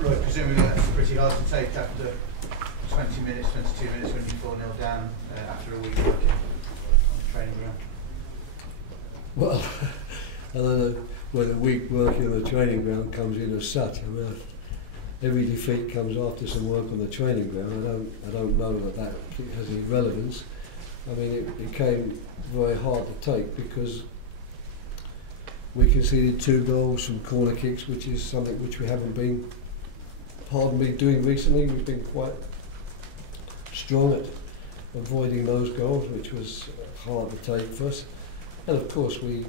Roy, presumably that's pretty hard to take after 20 minutes, 22 minutes when you're 4-0 down after a week working on the training ground. Well, I don't know whether a week working on the training ground comes in as such. I mean, every defeat comes after some work on the training ground. I don't know that has any relevance. I mean, it became very hard to take because we conceded 2 goals from corner kicks, which is something which we haven't been, pardon me, doing recently. We've been quite strong at avoiding those goals, which was hard to take for us. And of course we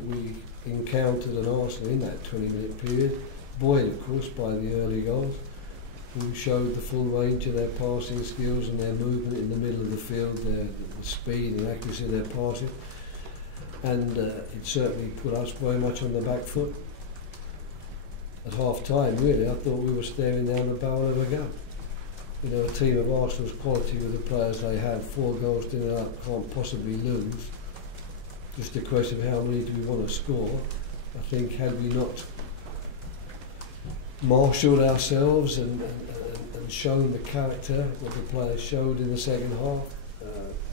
encountered an Arsenal in that 20-minute period, buoyed of course by the early goals, who showed the full range of their passing skills and their movement in the middle of the field, the speed and accuracy of their passing. And it certainly put us very much on the back foot. At half time, really, I thought we were staring down the barrel of a gun. You know, a team of Arsenal's quality with the players they have, 4 goals to nil up, can't possibly lose. Just a question of how many do we want to score. I think had we not marshalled ourselves and shown the character that the players showed in the second half,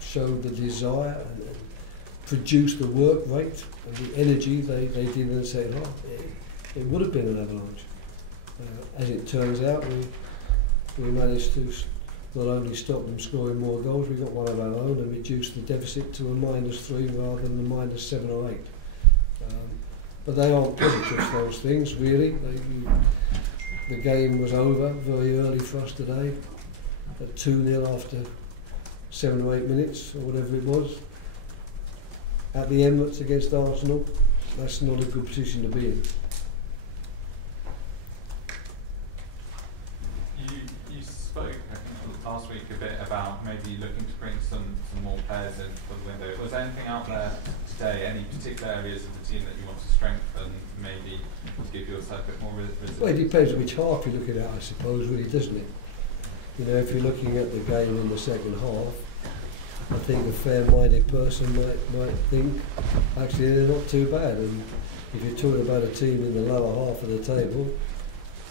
showed the desire and produced the work rate and the energy they did in the second half, it would have been an avalanche. As it turns out, we managed to not only stop them scoring more goals, we got one of our own and reduced the deficit to a -3 rather than the -7 or 8. But they aren't positives, those things, really. The game was over very early for us today, at 2-0 after 7 or 8 minutes, or whatever it was. At the Emirates against Arsenal, that's not a good position to be in. You spoke, I think, last week a bit about maybe looking to bring some more players in for the window. Was there anything out there today, any particular areas of the team that you want to strengthen, maybe to give yourself a bit more resilience? Well, it depends which half you're looking at, I suppose, really, doesn't it? You know, if you're looking at the game in the second half, I think a fair-minded person might think, actually, they're not too bad. And if you're talking about a team in the lower half of the table,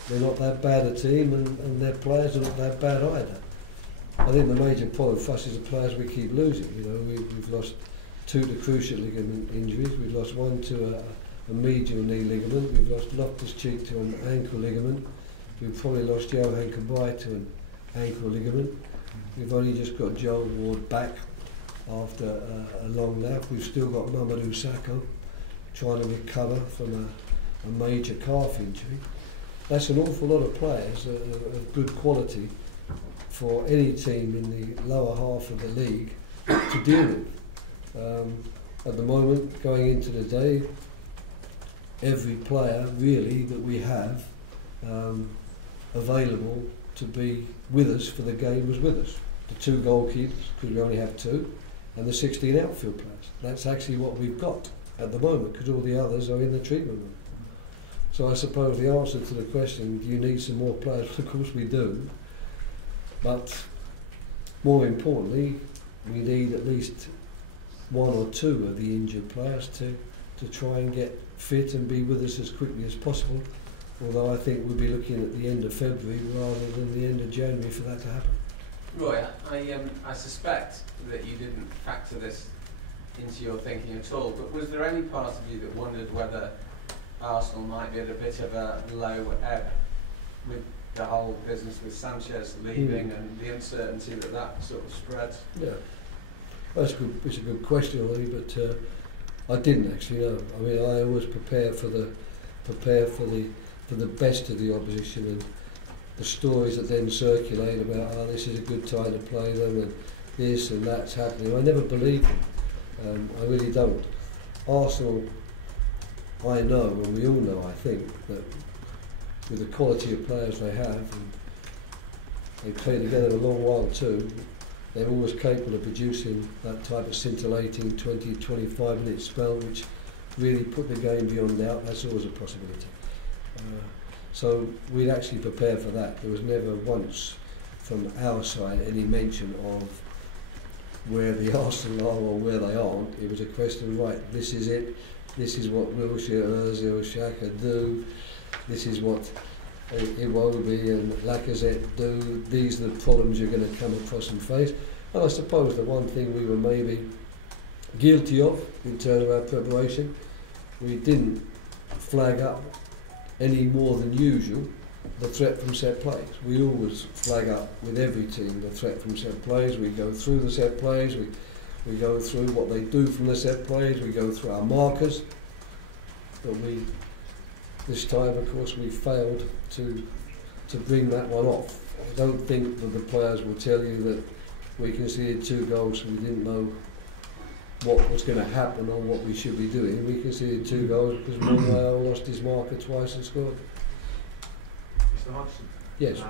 they're not that bad a team, and their players are not that bad either. I think the major problem for us is the players we keep losing. You know, we've lost 2 to cruciate ligament injuries. We've lost 1 to a medial knee ligament. We've lost Loftus-Cheek to an ankle ligament. We've probably lost Johan Cabaye to an ankle ligament. We've only just got Joel Ward back after a long lap. We've still got Mamadou Sakho trying to recover from a major calf injury. That's an awful lot of players of good quality for any team in the lower half of the league to deal with. At the moment, going into the day, every player really that we have available to be with us for the game was with us. The 2 goalkeepers, because we only have 2, and the 16 outfield players. That's actually what we've got at the moment, because all the others are in the treatment room. So I suppose the answer to the question, do you need some more players? Of course we do. But more importantly, we need at least 1 or 2 of the injured players to try and get fit and be with us as quickly as possible. Although I think we'll be looking at the end of February rather than the end of January for that to happen. Roy, I suspect that you didn't factor this into your thinking at all, but was there any part of you that wondered whether Arsenal might be at a bit of a low ebb with the whole business with Sanchez leaving and the uncertainty that sort of spreads? Yeah, that's good. It's a good question, really, but I didn't actually know. I mean, I always prepare for the best of the opposition, and the stories that then circulate about this is a good time to play them and this and that's happening. I never believe them. I really don't. Arsenal, I know, and we all know, I think, that with the quality of players they have, and they play together a long while too, they're always capable of producing that type of scintillating 20-25 minute spell which really put the game beyond doubt. That's always a possibility. So we'd actually prepare for that. There was never once from our side any mention of where the Arsenal are or where they aren't. It was a question of, right, this is it, this is what Wilshere, Ozil, Xhaka do, this is what Iwobi and Lacazette do. These are the problems you're going to come across and face. And I suppose the one thing we were maybe guilty of in terms of our preparation, we didn't flag up any more than usual the threat from set plays. We always flag up with every team the threat from set plays. We go through the set plays, we go through what they do from the set plays, we go through our markers. But this time, of course, we failed to bring that one off. I don't think that the players will tell you that we conceded 2 goals and we didn't know what was going to happen or what we should be doing. We conceded 2 goals because Monreal lost his marker twice and scored. Mr. Hodgson? Yes.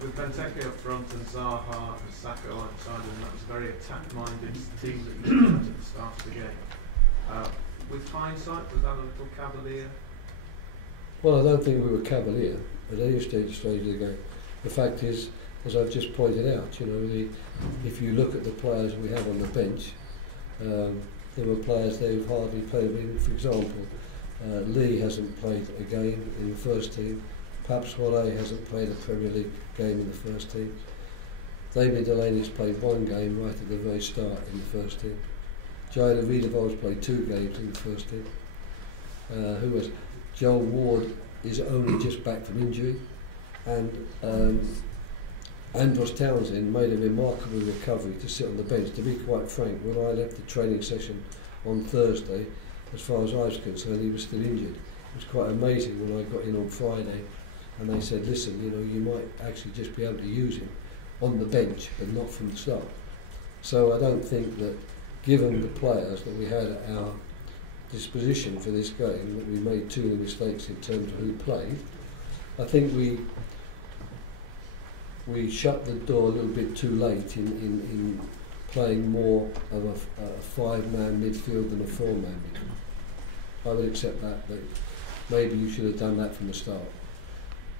With Benteke up front and Zaha and Saka outside, and that was a very attack-minded team that you looked at the start of the game. With hindsight, was that a little cavalier? Well, I don't think we were cavalier at any stage of the game. The fact is, as I've just pointed out, if you look at the players we have on the bench, there were players there who've hardly played. I mean, for example, Lee hasn't played a game in the first team. Papswale hasn't played a Premier League game in the first team. David Delaney's played 1 game right at the very start in the first team. Jayden Wiedevold's played 2 games in the first team. Joel Ward is only just back from injury, and Andros Townsend made a remarkable recovery to sit on the bench. To be quite frank, when I left the training session on Thursday, as far as I was concerned, he was still injured. It was quite amazing when I got in on Friday and they said, listen, you might actually just be able to use him on the bench but not from the start. So I don't think that, given the players that we had at our disposition for this game, that we made too many mistakes in terms of who played. I think we shut the door a little bit too late in playing more of a 5-man midfield than a 4-man midfield. I would accept that, but maybe you should have done that from the start.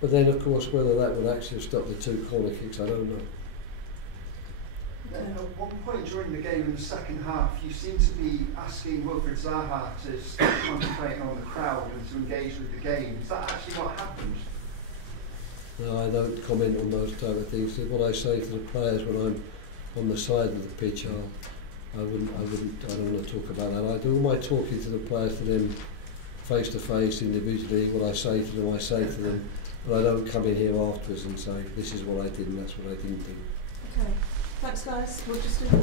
But then, of course, whether that would actually have stopped the 2 corner kicks, I don't know. At one point during the game in the second half, you seem to be asking Wilfried Zaha to stop concentrating on the crowd and to engage with the game. Is that actually what happened? No, I don't comment on those type of things. What I say to the players when I'm on the side of the pitch, I don't want to talk about that. I do all my talking to the players, to them face to face, individually. What I say to them, I say to them. But I don't come in here afterwards and say, this is what I did and that's what I didn't do. Okay. Thanks, guys. We'll just do the day.